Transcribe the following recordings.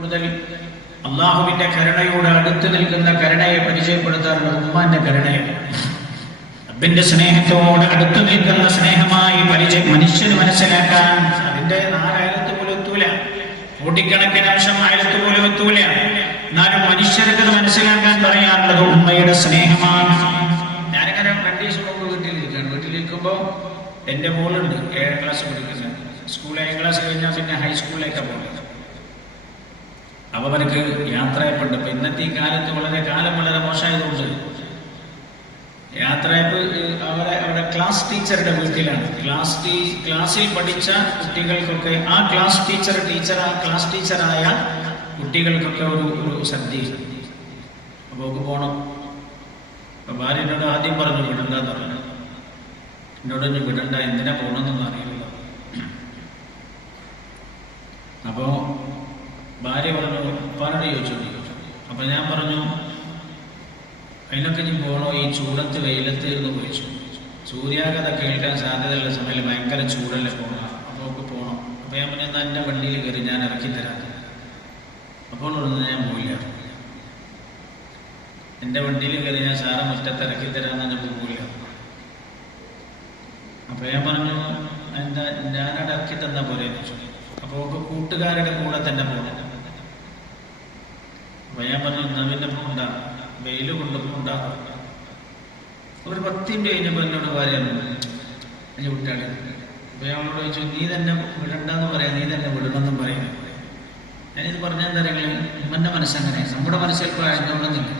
കൂടുതൽ അള്ളാഹുവിന്റെ കരുണയോട് അടുത്ത് നിൽക്കുന്ന കരുണയെ പരിചയപ്പെടുത്താറുണ്ട് ഉമ്മാന്റെ കരുണയെ. റബ്ബിന്റെ സ്നേഹത്തോട് അടുത്തു നിൽക്കുന്ന സ്നേഹമായി മനുഷ്യന് മനസ്സിലാക്കാൻ അതിന്റെ 4 അയലത്ത് പോലും എത്തൂല, കോടിക്കണക്കിന് അംശം അയലത്ത് പോലും എത്തൂല. എന്നാലും മനുഷ്യർക്ക് മനസ്സിലാക്കാൻ പറയാറുള്ളത് ഉമ്മയുടെ സ്നേഹമാണ്. ഞാനിങ്ങനെ 2 ദിവസം മുമ്പ് വീട്ടിലിരിക്കുമ്പോ എന്റെ മോളുണ്ട് 7ാം ക്ലാസ് പഠിക്കുന്നത്. സ്കൂൾ 7ാം ക്ലാസ് കഴിഞ്ഞാൽ പിന്നെ ഹൈസ്കൂളിലേക്കാണ് പോകുന്നത്. അവർക്ക് യാത്രയപ്പുണ്ട്. ഇപ്പൊ ഇന്നത്തെ ഈ കാലത്ത് കാലം വളരെ മോശമായതുകൊണ്ട് യാത്രയപ്പ് അവിടെ ക്ലാസ് ടീച്ചറുടെ വീട്ടിലാണ്. ക്ലാസ്സിൽ പഠിച്ച കുട്ടികൾക്കൊക്കെ ആ ക്ലാസ് ടീച്ചറായ കുട്ടികൾക്കൊക്കെ ഒരു സദ്യ. അപ്പൊ പോണം. അപ്പൊ ഭാര്യ എന്നോട് ആദ്യം പറഞ്ഞു വിടണ്ടെന്ന് പറഞ്ഞു. എന്നോടൊന്നും വിടണ്ട, എന്തിനാ പോകണമെന്നൊന്നും അറിയില്ല. അപ്പോ ഭാര്യ പറഞ്ഞു ഉപ്പാനോട് ചോദിച്ചു. അപ്പൊ ഞാൻ പറഞ്ഞു അതിനൊക്കെ ഇനി പോകണോ, ഈ ചൂടത്ത് വെയിലത്ത് എന്ന് ചോദിച്ചു. സൂര്യാഘാത കേൾക്കാൻ സാധ്യതയുള്ള സമയത്ത് ഭയങ്കര ചൂടല്ലേ പോകണം. അപ്പോൾ ഒക്കെ പോകണം. അപ്പൊ ഞാൻ പറഞ്ഞു എന്നാ എൻ്റെ വണ്ടിയിൽ കയറി ഞാൻ ഇറക്കി തരാം. അപ്പോൾ ഞാൻ പോയില്ല. എൻ്റെ വണ്ടിയിൽ കയറി ഞാൻ സാറെ മുറ്റത്ത് ഇറക്കി തരാമെന്ന് പറഞ്ഞപ്പോൾ പോയില്ല. അപ്പൊ ഞാൻ പറഞ്ഞു എന്താ ഞാനവിടെ ഇറക്കി തന്നാ പോലെ ചോദിച്ചു. അപ്പോൾ കൂട്ടുകാരുടെ കൂടെ തന്നെ പോകണം. അപ്പൊ ഞാൻ പറഞ്ഞു എന്നാ പിന്നെ പോകണ്ട, വെയിൽ കൊണ്ടുപോകുണ്ടാകും. ഒരു 10 മിനിറ്റ് കഴിഞ്ഞപ്പോൾ എന്നോട് ഭാര്യയാണ് അല്ലെ വിട്ടാളി. അപ്പൊ ഞങ്ങളോട് ചോദിച്ചു നീ തന്നെ വിടണ്ടെന്ന് പറയാം, നീ തന്നെ വിടണമെന്നും പറയുന്നത്. ഞാനിത് പറഞ്ഞാൽ തരങ്ങളിൽ ഉമ്മന്റെ മനസ്സങ്ങനെ, നമ്മുടെ മനസ്സിലിപ്പോൾ അഴിഞ്ഞോളുന്നില്ല.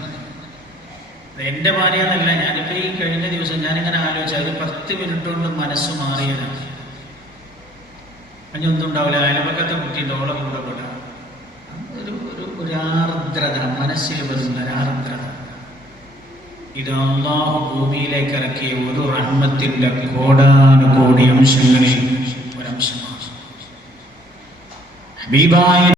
എന്റെ ഭാര്യയെന്നല്ല, ഞാനിപ്പോ ഈ കഴിഞ്ഞ ദിവസം ഞാനിങ്ങനെ ആലോചിച്ച ഒരു 10 മിനിറ്റ് കൊണ്ട് മനസ്സ് മാറിയതാണ്. അഞ്ഞൊന്നും ഉണ്ടാവില്ല. അയൽപക്കത്തെ കുട്ടിയുടെ ഓളം കൂടെ പെടാം. ഒരു ആർദ്രത മനസ്സിൽ വരുന്ന ഒരാർദ്രത. ഇത് അല്ലാഹു ഭൂമിയിലേക്ക് ഇറക്കിയ ഒരു റഹ്മത്തിന്റെ കോടാനുകോടി അംശങ്ങളിൽ ഒരംശമാണ്. ഹബീബായ